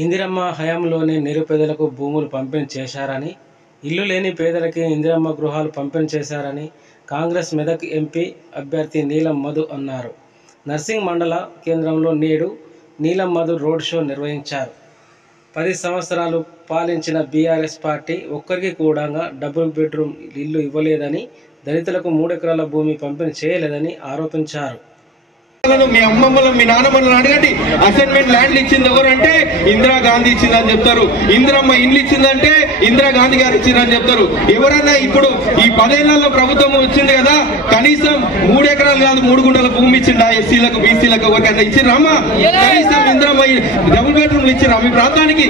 ఇందిరమ్మ హయాంలోనే నిరుపేదలకు భూములు పంపిణీ చేశారని, ఇల్లు లేని పేదలకి ఇందిరమ్మ గృహాలు పంపిణీ చేశారని కాంగ్రెస్ మెదక్ ఎంపీ అభ్యర్థి నీలం మధు అన్నారు. నర్సింగ్ మండల కేంద్రంలో నేడు నీలం మధు రోడ్ షో నిర్వహించారు. 10 సంవత్సరాలు పాలించిన బీఆర్ఎస్ పార్టీ ఒక్కరికి కూడా డబుల్ బెడ్రూమ్ ఇల్లు ఇవ్వలేదని, దళితులకు 3 ఎకరాల భూమి పంపిణీ చేయలేదని ఆరోపించారు. మీ అమ్మమ్మలు మీ నాన్నమ్మలను అడగండి, అసైన్మెంట్ ల్యాండ్లు ఇచ్చింది ఎవరంటే ఇందిరాగాంధీ ఇచ్చిందని చెప్తారు. ఇందిరమ్మ ఇల్లు ఇచ్చిందంటే ఇందిరాగాంధీ గారు ఇచ్చిందని చెప్తారు. ఎవరన్నా ఇప్పుడు ఈ 10 ఏళ్లలో ప్రభుత్వం వచ్చింది కదా, కనీసం 3 ఎకరాలు కాదు 3 గుంటల భూమి ఇచ్చిందా ఎస్సీలకు బీసీలకు ఎవరికైనా ఇచ్చిరామా? కనీసం ఇందిరమ్మ డబుల్ బెడ్రూమ్లు ఇచ్చిరా మీ ప్రాంతానికి?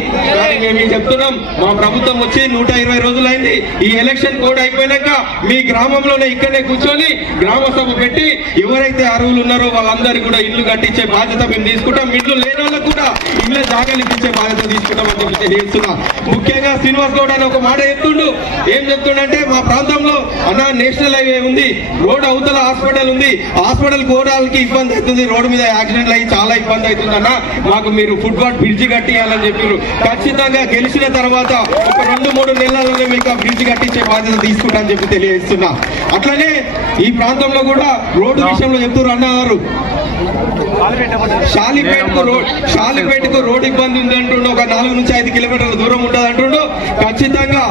మేము చెప్తున్నాం, మా ప్రభుత్వం వచ్చి 120 రోజులైంది. ఈ ఎలక్షన్ కోడ్ అయిపోయినాక మీ గ్రామంలోనే ఇక్కడనే కూర్చొని గ్రామ సభ పెట్టి ఎవరైతే అర్హులు ఉన్నారో వాళ్ళందరూ కూడా ఇల్లు కట్టించే బాధ్యత మేము తీసుకుంటాం. ఇల్లు లేని వాళ్ళకు కూడా ఇళ్ళ జాగాలు ఇప్పించే బాధ్యత తీసుకుంటామని చెప్పి తెలియజేస్తున్నా. ముఖ్యంగా శ్రీనివాస్ గౌడ్ అని ఒక మాట చెప్తుండు. ఏం చెప్తుండంటే, మా ప్రాంతంలో అన్న నేషనల్ హైవే ఉంది, రోడ్ అవతల హాస్పిటల్ ఉంది, హాస్పిటల్ పోవడానికి ఇబ్బంది అవుతుంది, రోడ్డు మీద యాక్సిడెంట్లు అయ్యి చాలా ఇబ్బంది అవుతుంది అన్న, మాకు మీరు ఫుట్పాత్ బ్రిడ్జి కట్టియాలని చెప్పారు. ఖచ్చితంగా గెలిచిన తర్వాత ఒక 2-3 నెలల్లోనే మీకు ఆ బ్రిడ్జి కట్టించే బాధ్యత తీసుకుంటా అని చెప్పి తెలియజేస్తున్నా. అట్లనే ఈ ప్రాంతంలో కూడా రోడ్డు విషయంలో చెప్తున్నారు అన్నారు, షాలిపేటకు రోడ్ ఇబ్బంది ఉంది అంటుండో, ఒక 4 నుంచి 5 కిలోమీటర్ల దూరం ఉంటుంది అంటుండో. ఖచ్చితంగా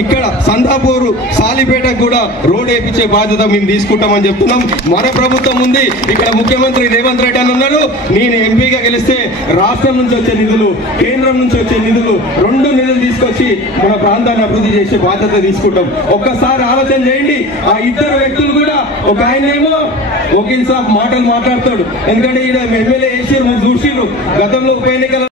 ఇక్కడ సందాపూరు షాలిపేటకు కూడా రోడ్ వేయించే బాధ్యత మేము తీసుకుంటామని చెప్తున్నాం. మన ప్రభుత్వం ఉంది, ఇక్కడ ముఖ్యమంత్రి రేవంత్ రెడ్డి అని ఉన్నారు. నేను ఎంపీగా గెలిస్తే రాష్ట్రం నుంచి వచ్చే నిధులు, కేంద్రం నుంచి వచ్చే నిధులు, 2 నిధులు తీసుకొచ్చి మన ప్రాంతాన్ని అభివృద్ధి చేసే బాధ్యత తీసుకుంటాం. ఒక్కసారి ఆలోచన చేయండి. ఆ 2 వ్యక్తులు కూడా, ఒక ఆయనేమో వకీల్ సాబ్ మాటలు మాట్లాడతాడు, ఎందుకంటే ఈయన ఎమ్మెల్యే వేసారు, చూసిరు గతంలో ఉప ఎన్నికల